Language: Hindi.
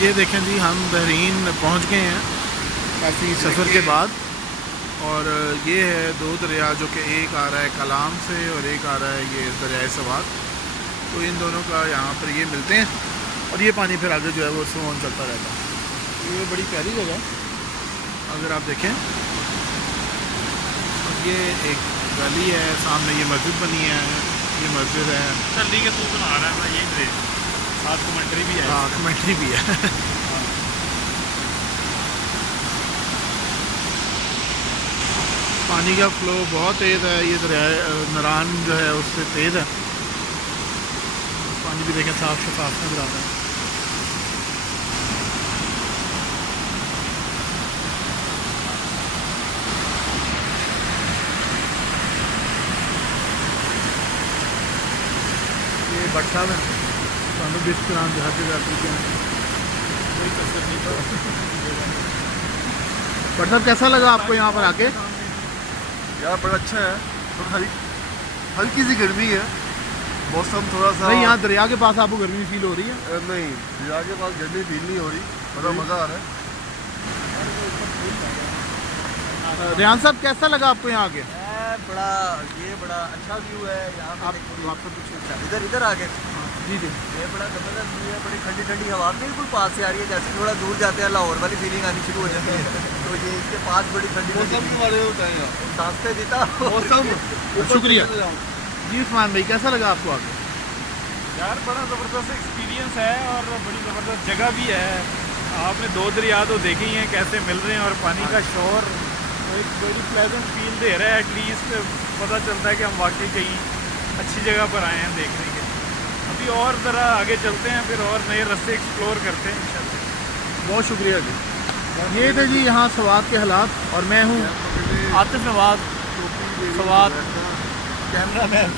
ये देखें जी, हम बहरीन पहुंच गए हैं काफ़ी सफ़र के बाद। और ये है दो दरिया जो कि एक आ रहा है कलाम से और एक आ रहा है ये दरिया सवात। तो इन दोनों का यहाँ पर ये मिलते हैं और ये पानी फिर आगे जो है वो सोन चलता रहता है। ये बड़ी प्यारी जगह अगर आप देखें। और ये एक गली है, सामने ये मस्जिद बनी है, ये मस्जिद है। ठंडी के सूप बना रहा है यही से साथ कमेंट्री भी है। हाँ, कमेंट्री भी है। पानी का फ्लो बहुत तेज़ है, ये दरिया नारान जो है उससे तेज़ है। पानी भी देखें साफ शफाफ नजर आ रहा है। ये भट्ट साहब है, तो भी इस तरह जहाँ जगह कोई कसर नहीं पड़ा। भट्ट साहब कैसा लगा आपको यहाँ पर आके? यार बड़ा अच्छा है, थोड़ा हल्की सी गर्मी है, मौसम थोड़ा सा। नहीं, यहाँ दरिया के पास आपको गर्मी फील हो रही है? नहीं, दरिया के पास गर्मी फील नहीं हो रही, बड़ा मज़ा आ रहा है। रेहान साहब कैसा लगा आपको यहाँ आके? बड़ा अच्छा व्यू है यहाँ पे। आप इधर आ गए। जी जी, ये बड़ा ज़बरदस्त व्यू है, बड़ी ठंडी ठंडी हवा बिल्कुल पास से आ रही है। जैसे थोड़ा दूर जाते हैं लाहौर वाली फीलिंग आनी शुरू हो जाती है। तो ये इसके पास बड़ी ठंडी मौसम के बारे में बताएं आप। सांस पे जीता मौसम शुक्रिया जी। उस्मान भाई कैसा लगा आपको आके? यार बड़ा ज़बरदस्त एक्सपीरियंस है और बड़ी ज़बरदस्त जगह भी है। आपने दो दरिया तो देखे ही हैं कैसे मिल रहे हैं और पानी का शोर तो एक बड़ी प्लेजेंट फील दे रहा है। एटलीस्ट पता चलता है कि हम वाकई कहीं अच्छी जगह पर आए हैं देखने के। अभी और ज़रा आगे चलते हैं, फिर और नए रास्ते एक्सप्लोर करते हैं इंशाल्लाह। बहुत शुक्रिया जी। ये थे जी यहाँ सवात के हालात, और मैं हूँ आतिफ नवाज, सवात कैमरा मैन।